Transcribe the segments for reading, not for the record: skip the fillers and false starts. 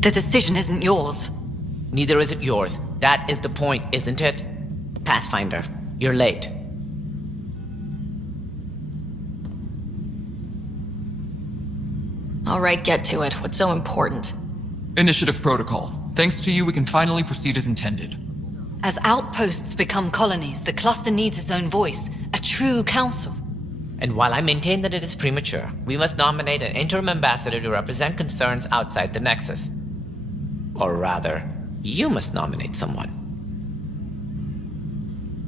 The decision isn't yours. Neither is it yours. That is the point, isn't it? Pathfinder, you're late. All right, get to it. What's so important? Initiative protocol. Thanks to you, we can finally proceed as intended. As outposts become colonies, the cluster needs its own voice, a true council. And while I maintain that it is premature, we must nominate an interim ambassador to represent concerns outside the Nexus. Or rather, you must nominate someone.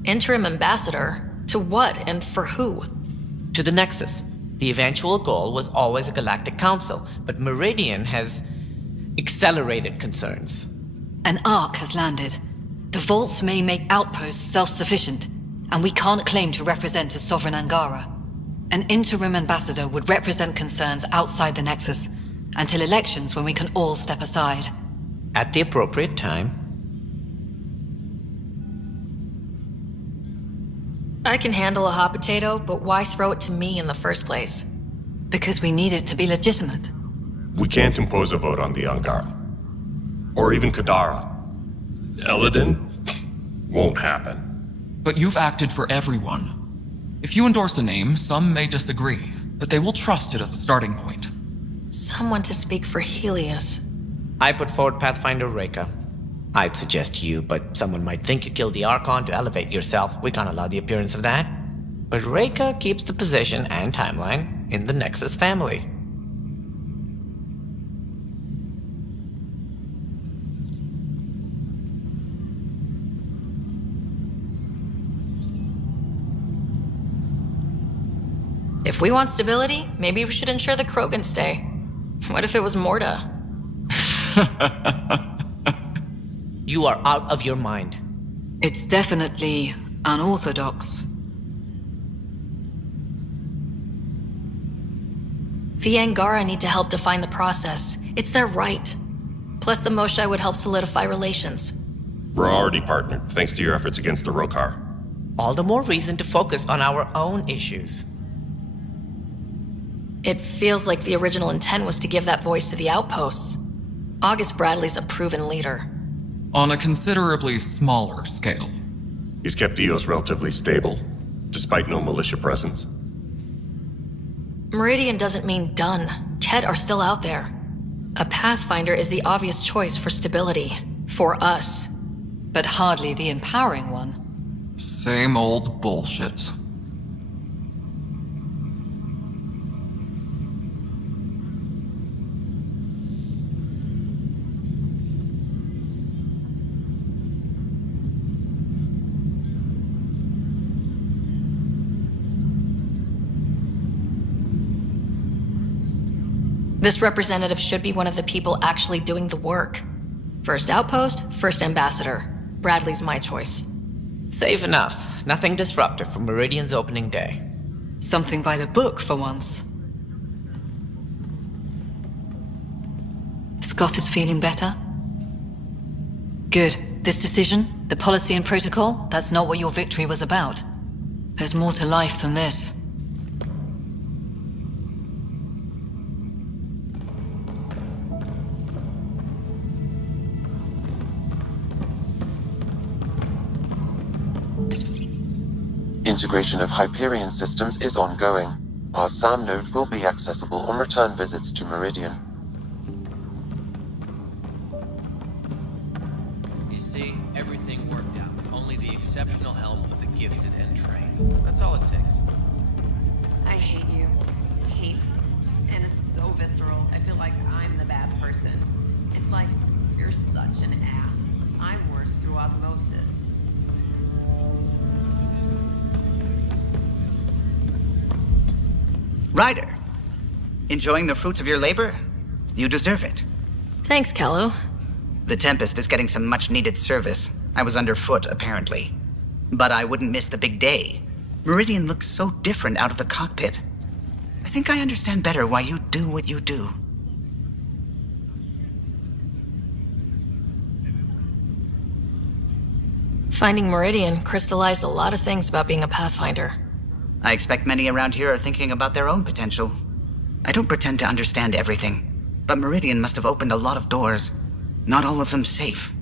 Interim ambassador? To what and for who? To the Nexus. The eventual goal was always a galactic council, but Meridian has accelerated concerns. An arc has landed. The vaults may make outposts self-sufficient, and we can't claim to represent a sovereign Angara. An interim ambassador would represent concerns outside the Nexus, until elections when we can all step aside. At the appropriate time. I can handle a hot potato, but why throw it to me in the first place? Because we need it to be legitimate. We can't impose a vote on the Angara. Or even Kadara. Eladin? Won't happen. But you've acted for everyone. If you endorse a name, some may disagree, but they will trust it as a starting point. Someone to speak for Helios. I put forward Pathfinder Reka. I'd suggest you, but someone might think you killed the Archon to elevate yourself. We can't allow the appearance of that. But Reka keeps the position and timeline in the Nexus family. If we want stability, maybe we should ensure the Krogan stay. What if it was Morta? You are out of your mind. It's definitely unorthodox. The Angara need to help define the process. It's their right. Plus the Moshae would help solidify relations. We're already partnered, thanks to your efforts against the Rokar. All the more reason to focus on our own issues. It feels like the original intent was to give that voice to the outposts. August Bradley's a proven leader. On a considerably smaller scale. He's kept EOS relatively stable, despite no militia presence. Meridian doesn't mean done. Ket are still out there. A Pathfinder is the obvious choice for stability. For us. But hardly the empowering one. Same old bullshit. This representative should be one of the people actually doing the work. First outpost, first ambassador. Bradley's my choice. Safe enough. Nothing disruptive from Meridian's opening day. Something by the book for once. Scott is feeling better? Good. This decision, the policy and protocol, that's not what your victory was about. There's more to life than this. Integration of Hyperion systems is ongoing. Our SAM node will be accessible on return visits to Meridian. You see, everything worked out with only the exceptional help of the gifted and trained. That's all it takes. I hate you. Hate. And it's so visceral. I feel like I'm the bad person. It's like, you're such an ass. I'm worse through osmosis. Ryder, enjoying the fruits of your labor? You deserve it. Thanks, Kallo. The Tempest is getting some much-needed service. I was underfoot, apparently. But I wouldn't miss the big day. Meridian looks so different out of the cockpit. I think I understand better why you do what you do. Finding Meridian crystallized a lot of things about being a Pathfinder. I expect many around here are thinking about their own potential. I don't pretend to understand everything. but Meridian must have opened a lot of doors. Not all of them safe.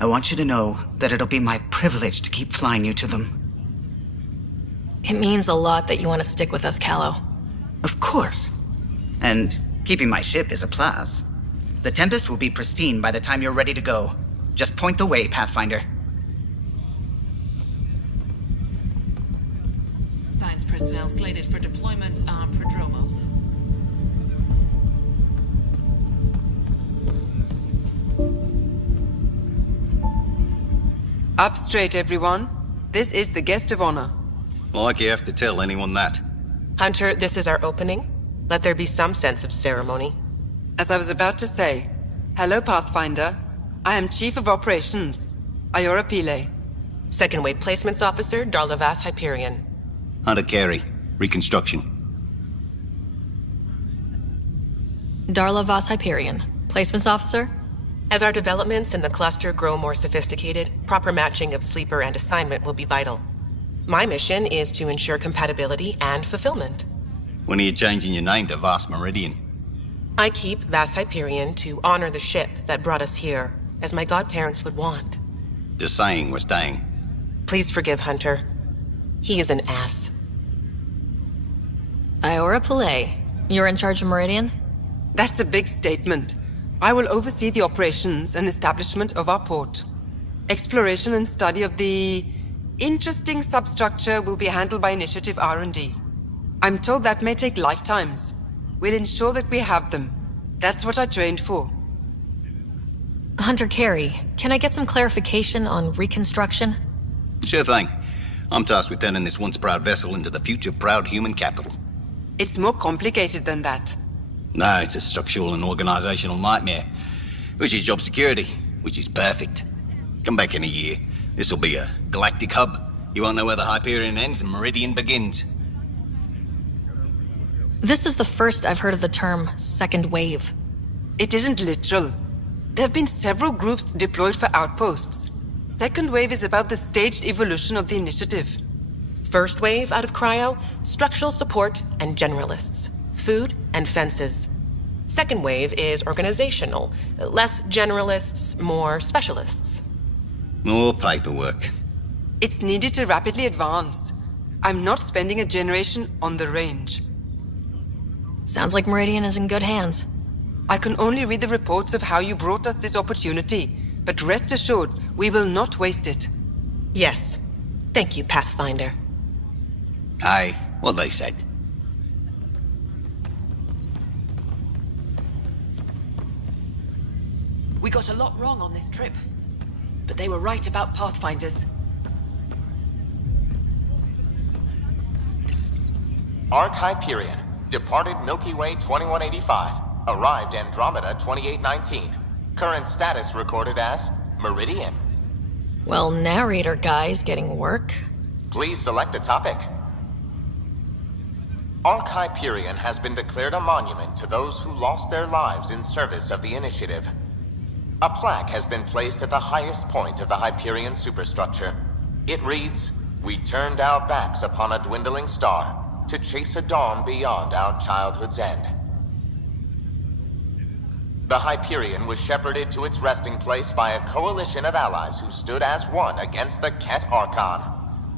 I want you to know that it'll be my privilege to keep flying you to them. It means a lot that you want to stick with us, Kallo. Of course. And keeping my ship is a plus. The Tempest will be pristine by the time you're ready to go. Just point the way, Pathfinder. Science personnel slated for deployment on Prodromos. Up straight, everyone. This is the guest of honor. Like you have to tell anyone that. Hunter, this is our opening. Let there be some sense of ceremony. As I was about to say, hello, Pathfinder. I am Chief of Operations, Iora Pile. Second Wave Placements Officer, Darla Vas Hyperion. Hunter Carey, Reconstruction. Darla Vas Hyperion, Placements Officer? As our developments in the cluster grow more sophisticated, proper matching of sleeper and assignment will be vital. My mission is to ensure compatibility and fulfillment. When are you changing your name to Vast Meridian? I keep Vas Hyperion to honor the ship that brought us here, as my godparents would want. Just saying we're staying. Please forgive Hunter. He is an ass. Iora Pile, you're in charge of Meridian? That's a big statement. I will oversee the operations and establishment of our port. Exploration and study of the interesting substructure will be handled by Initiative R&D. I'm told that may take lifetimes. We'll ensure that we have them. That's what I trained for. Hunter Carey, can I get some clarification on reconstruction? Sure thing. I'm tasked with turning this once proud vessel into the future proud human capital. It's more complicated than that. No, it's a structural and organizational nightmare. Which is job security, which is perfect. Come back in a year. This'll be a galactic hub. You won't know where the Hyperion ends and Meridian begins. This is the first I've heard of the term second wave. It isn't literal. There have been several groups deployed for outposts. Second wave is about the staged evolution of the initiative. First wave out of cryo, structural support and generalists. Food and fences. Second wave is organizational. Less generalists, more specialists. More paperwork. It's needed to rapidly advance. I'm not spending a generation on the range. Sounds like Meridian is in good hands. I can only read the reports of how you brought us this opportunity, but rest assured, we will not waste it. Yes. Thank you, Pathfinder. Aye, what they said. We got a lot wrong on this trip, but they were right about Pathfinders. Arc Hyperion, departed Milky Way 2185, arrived Andromeda 2819. Current status recorded as Meridian. Well, narrator guy's getting work. Please select a topic. Arc Hyperion has been declared a monument to those who lost their lives in service of the Initiative. A plaque has been placed at the highest point of the Hyperion superstructure. It reads, "We turned our backs upon a dwindling star to chase a dawn beyond our childhood's end." The Hyperion was shepherded to its resting place by a coalition of allies who stood as one against the Ket Archon.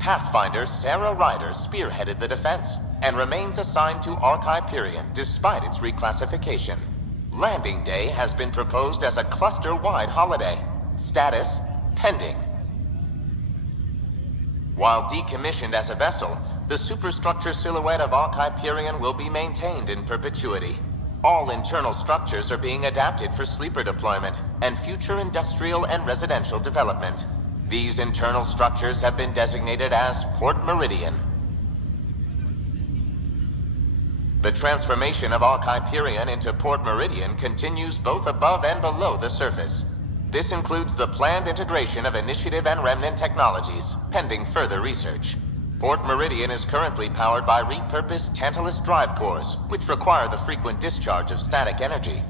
Pathfinder Sara Ryder spearheaded the defense and remains assigned to Arc Hyperion despite its reclassification. Landing Day has been proposed as a cluster-wide holiday. Status, pending. While decommissioned as a vessel, the superstructure silhouette of Arc Hyperion will be maintained in perpetuity. All internal structures are being adapted for sleeper deployment and future industrial and residential development. These internal structures have been designated as Port Meridian. The transformation of Arc Hyperion into Port Meridian continues both above and below the surface. This includes the planned integration of Initiative and Remnant technologies, pending further research. Port Meridian is currently powered by repurposed Tantalus drive cores, which require the frequent discharge of static energy.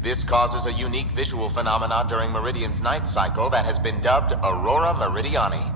This causes a unique visual phenomenon during Meridian's night cycle that has been dubbed Aurora Meridiani.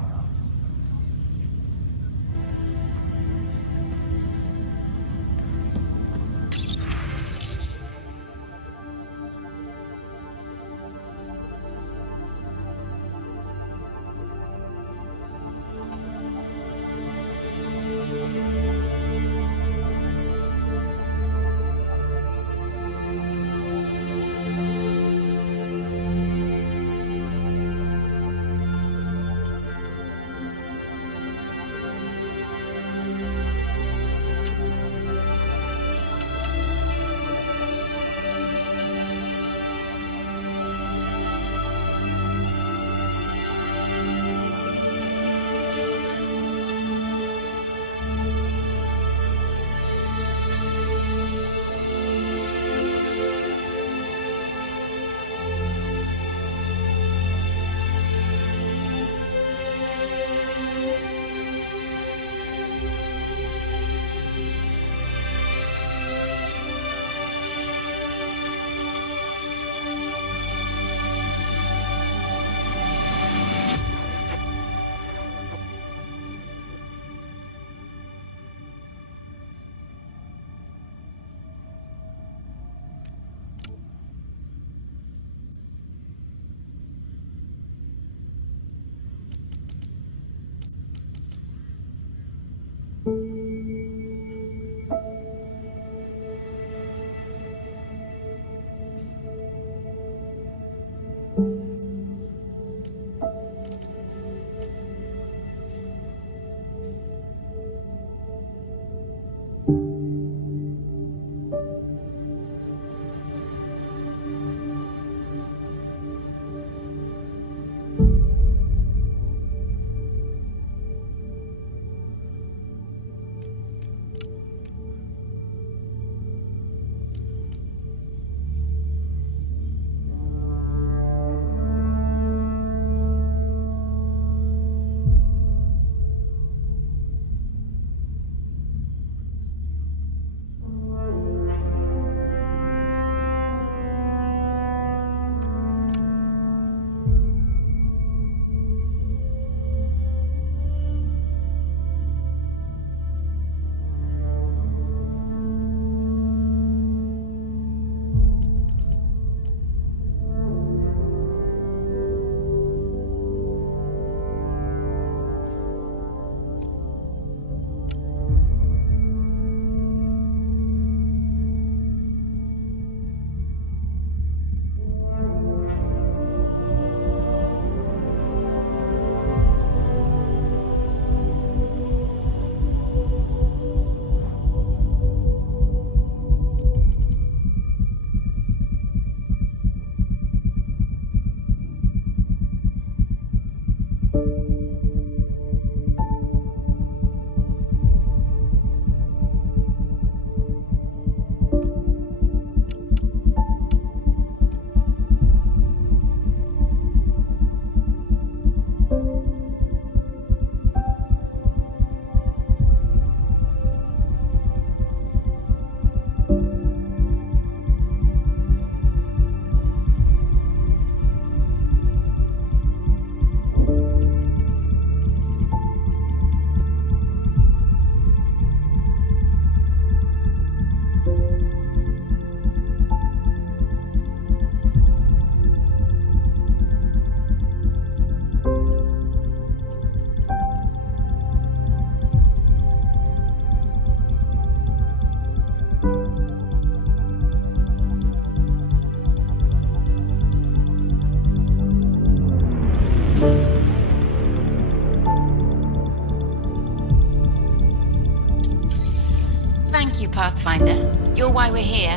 you, Pathfinder. You're why we're here.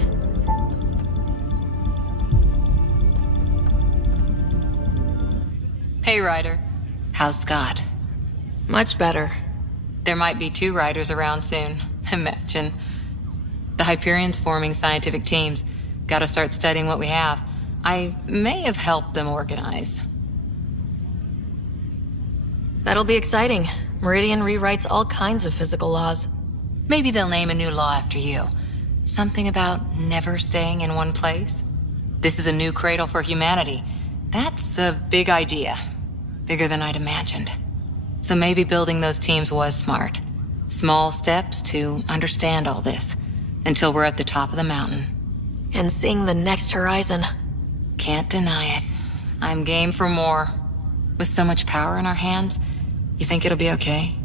Hey, Ryder. How's Scott? Much better. There might be 2 Riders around soon. Imagine. The Hyperion's forming scientific teams. Gotta start studying what we have. I may have helped them organize. That'll be exciting. Meridian rewrites all kinds of physical laws. Maybe they'll name a new law after you. Something about never staying in one place. This is a new cradle for humanity. That's a big idea. Bigger than I'd imagined. So maybe building those teams was smart. Small steps to understand all this. Until we're at the top of the mountain. And seeing the next horizon. Can't deny it. I'm game for more. With so much power in our hands, you think it'll be okay?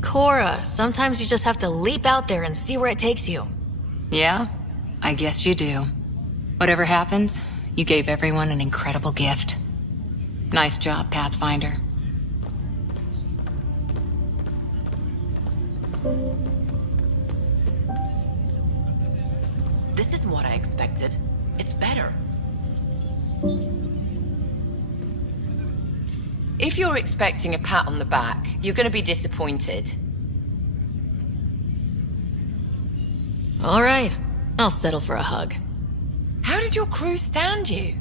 Cora, sometimes you just have to leap out there and see where it takes you. Yeah, I guess you do. Whatever happens, you gave everyone an incredible gift. Nice job, Pathfinder. This isn't what I expected. It's better. If you're expecting a pat on the back, you're going to be disappointed. All right, I'll settle for a hug. How does your crew stand you?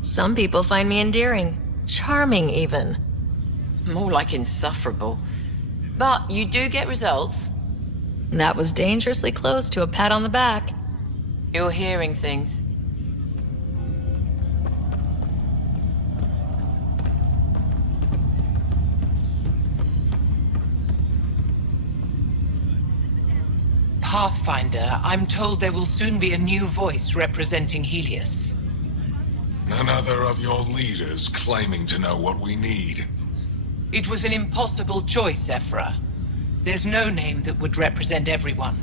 Some people find me endearing. Charming, even. More like insufferable. But you do get results. That was dangerously close to a pat on the back. You're hearing things. Pathfinder, I'm told there will soon be a new voice representing Helios. Another of your leaders claiming to know what we need. It was an impossible choice, Ephra. There's no name that would represent everyone.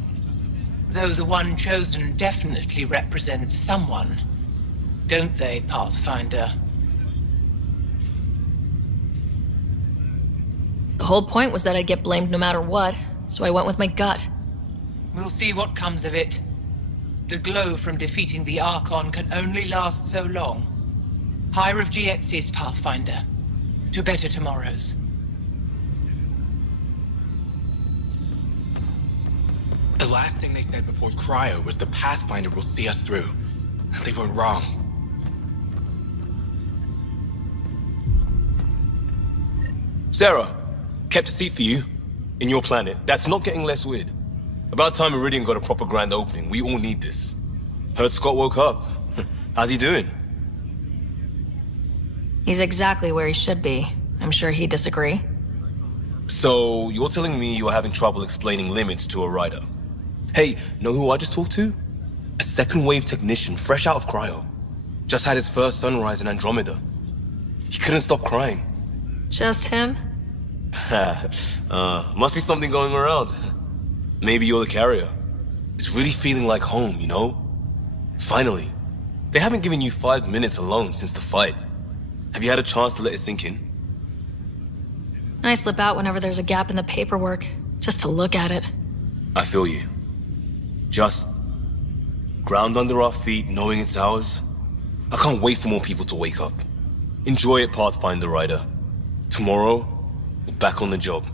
Though the one chosen definitely represents someone. Don't they, Pathfinder? The whole point was that I'd get blamed no matter what, so I went with my gut. We'll see what comes of it. The glow from defeating the Archon can only last so long. Higher of GX's, Pathfinder. To better tomorrows. The last thing they said before Cryo was the Pathfinder will see us through. They weren't wrong. Sarah, kept a seat for you. In your planet. That's not getting less weird. About time Meridian got a proper grand opening. We all need this. Heard Scott woke up. How's he doing? He's exactly where he should be. I'm sure he'd disagree. So, you're telling me you're having trouble explaining limits to a rider? Hey, know who I just talked to? A second wave technician, fresh out of cryo. Just had his first sunrise in Andromeda. He couldn't stop crying. Just him? Must be something going around. Maybe you're the carrier. It's really feeling like home, you know? Finally. They haven't given you 5 minutes alone since the fight. Have you had a chance to let it sink in? I slip out whenever there's a gap in the paperwork, just to look at it. I feel you. Just ground under our feet, knowing it's ours. I can't wait for more people to wake up. Enjoy it, Pathfinder Ryder. Tomorrow, we're back on the job.